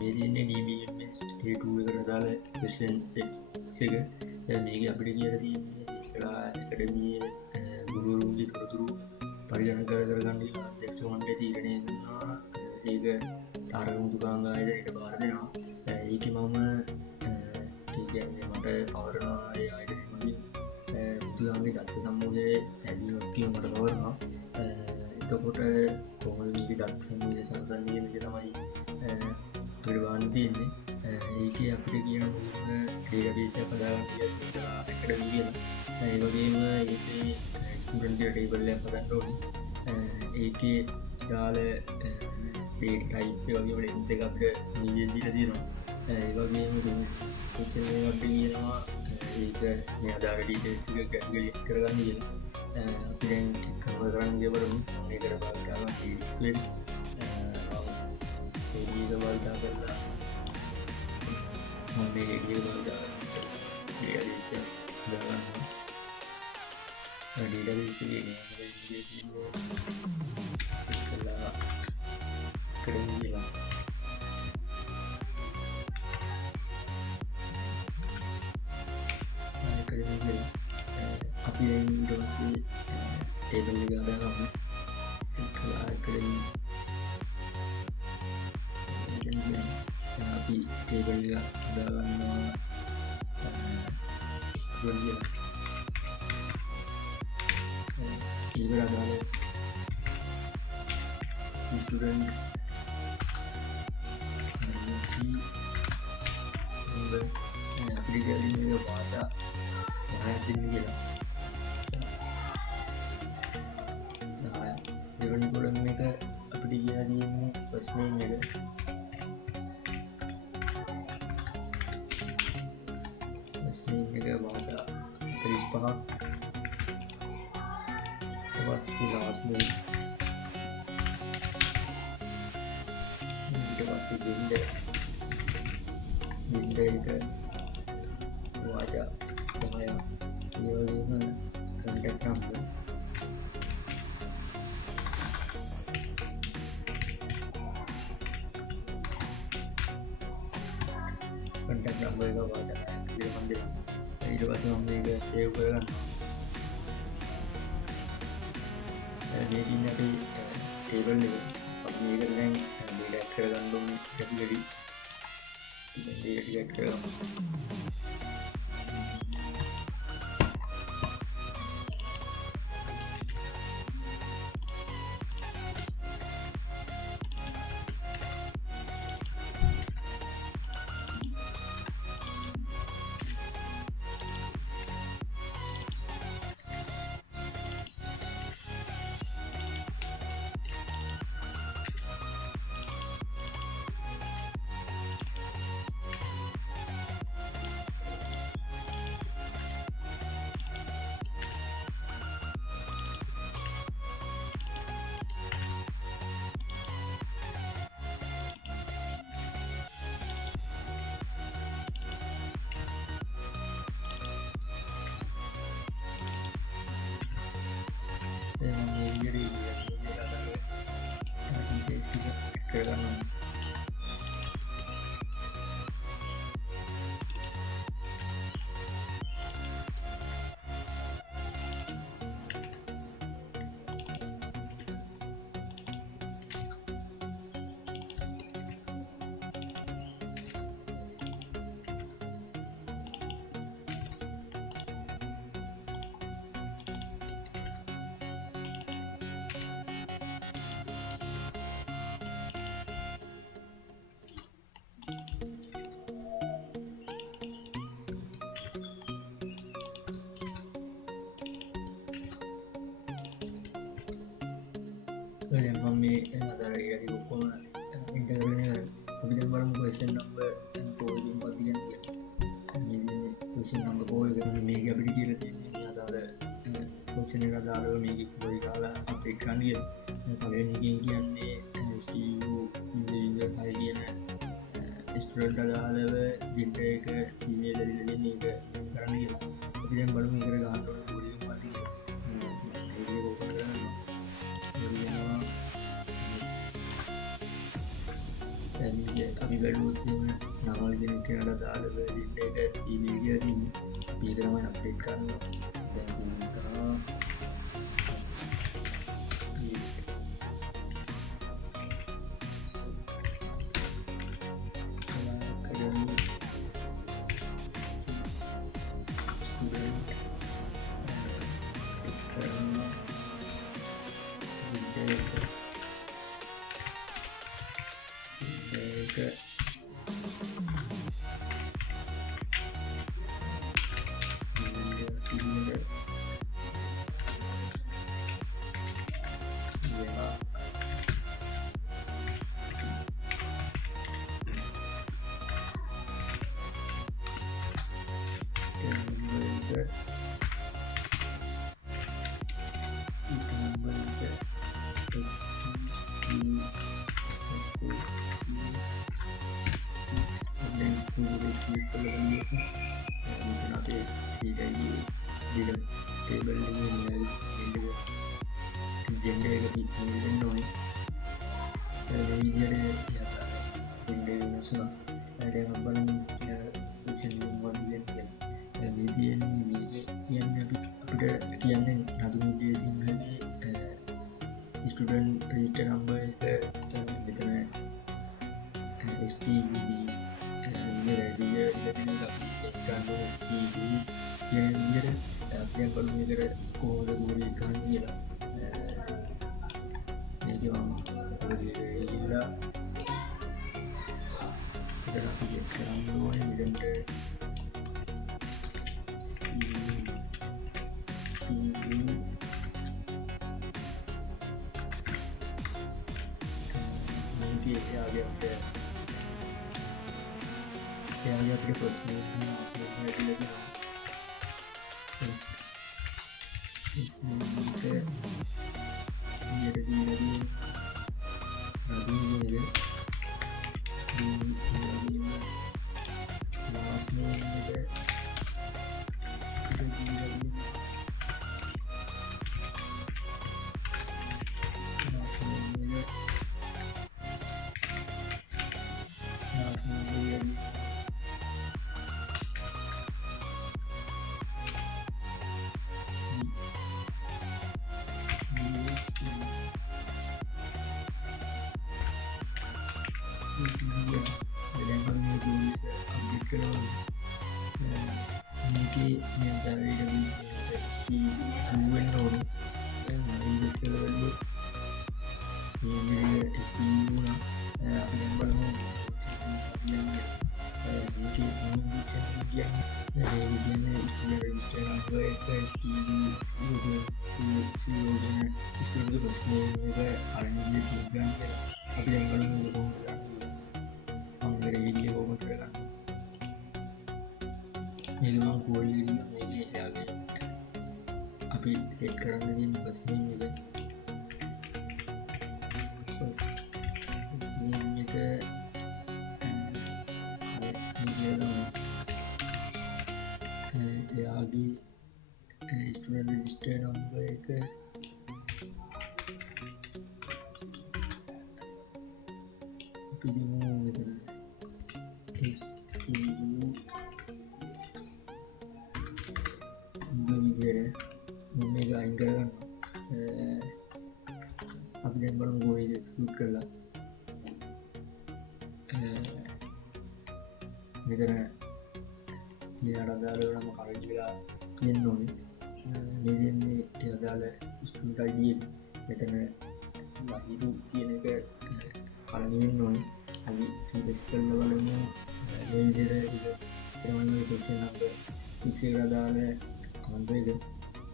මේතින්නේ DBMS A2 එකට දාලා question sets එක මේක අපිට කියලා තියෙන්නේ සිංහලා ඇකඩමියේ ගුරුවරුන්ගේ තොරතුරු පරිගණක කරගන්න අධ්‍යක්ෂ මණ්ඩලය තීරණය කරනවා ඒක තාරක මුතුකාංගායද ඊට බාර දෙනවා ඒක මම කියන්නේ මට පවරනවා ඒ ආයතනය මගින් මුතුකාංගේ දත්ත සම්මූලයේ සැදීමක් මට පවරනවා එතකොට කොහොමද මේක දත්ත සම්මූලය සංසන්දනය කියන එක තමයි පිළිබාන්න තියන්නේ ඒක අපිට කියන ඩේටාබේස් එක හදාගන්න සිංහලා ඇකඩමි කියලා ඒ වගේම ඒකේ ස්ටුඩන්ට් ටේබල් එකක් හදන්න ඕනේ ඒකේ දාල ඩේටා ටයිප් ඒ වගේම ලෙන්ත් එක අපිට නිවියෙන් දීලා තියෙනවා ඒ වගේම ෆන්ක්ෂන් එකක් කියනවා ඒක මේ අදාළ ඩීටේල්ස් ටික කැටගරි කරගන්න කියලා අපි දැන් කවර් කරන්න ගියවලු මේකට බලන්න ඩිස්ප්ලේ ඒක වලදා කරලා මම මේ රේඩියෝ වලදා ඩේටාබේස් දාගන්නවා ඩේටාබේස් එකේ ඉස්සෙල්ලා කරගන්නවා අපි දැන් ඊට පස්සේ ටේබල් එක දාගන්නවා සිංහලා ඇකඩමි අපි ටේබල් එක දාගන්නවා ස්ටුඩන්ට් ඒකට අදාළ ස්ටුඩන්ට් අපිට කියන්නේ භාෂා 10ක් දෙන්න කියලා 10 දෙවෙනි කොලම් එක අපිට කියලා තියෙන්නේ ෆස්ට් නේම් එක එක භාෂා 35ක් පස්සේ ලාස්ට් නේම් ඊට පස්සේ ගින්ද එක වාචා 10ක් ඒ වගේම කන්ටැක්ට් නම්බර් එක වාචා 10ක් මම දෙනවා ඊට පස්සේ මම මේක සේව් කරගන්නවා මේකින් අපි ටේබල් එක අපි මේකට දැන් ඩේටා කරගන්න ඕනේ කැටගරි ඩේටා ටික කරගමු කරගන්නවා මම මේ අදාළ ඩේටා ඔක්කොම එන්ටර් කරගෙන අපි දැන් බලමු question number කෝඩින් මොකක්ද කියන්නේ මේ question number කෝඩ් එක මේක අපිට කියලා තියෙන්නේ මේ අදාළ function එක අදාළව මේක කොයි කාලා අප්ඩේට් කරන්න කියලා පළවෙනි එකෙන් කියන්නේ STU user file කියන ස්ටුඩන්ට් අදාළව gender එක email එක දෙන්නේ මේක කරන්න කියලා අපි දැන් බලමු මේකට ගන්න ඕන කෝඩ් එක මොකක්ද කියලා ඒක ඕපන් කරනවා අපි බැලුවොත්ම නමල් කෙනෙක්ට දාල ලිට ඊමේගියතින් ඒකරම අප්ඩේට් කරනවා කියන්නේ නතුන් ජේසිංහගේ ස්ටඩන් රීට නම්බ එක මෙතන ස්ටීවී අපයන් කළුම කර කෝද ගුරී කන් කියලා ඉල්ලා කරන්න මිඩට එයාගේ අපිට පර්සනල් අපි සෙට් කරන්න පස්න එයාගේ ස්ටඩන් ලිස්ට නම්බ එක විදියට මේක අයින් කරගන්න අපි දැන් බලමු ගෝයිද ෂූට් කරලා මෙතන ඊට අදාළව නම් කලින් වෙලා තියෙන්න ඕනේ මෙතන ඒ අදාළ ස්ටුඩන්ට් ID මෙතන වහිරු කියන එක කලින් වෙන්න ඕනේ අපි ටෙස්ට් කරලා බලමු මේ විදිහට ඒක තමයි ක්වෙස්චන් නම්බර් 6 එක අදාළ answer එක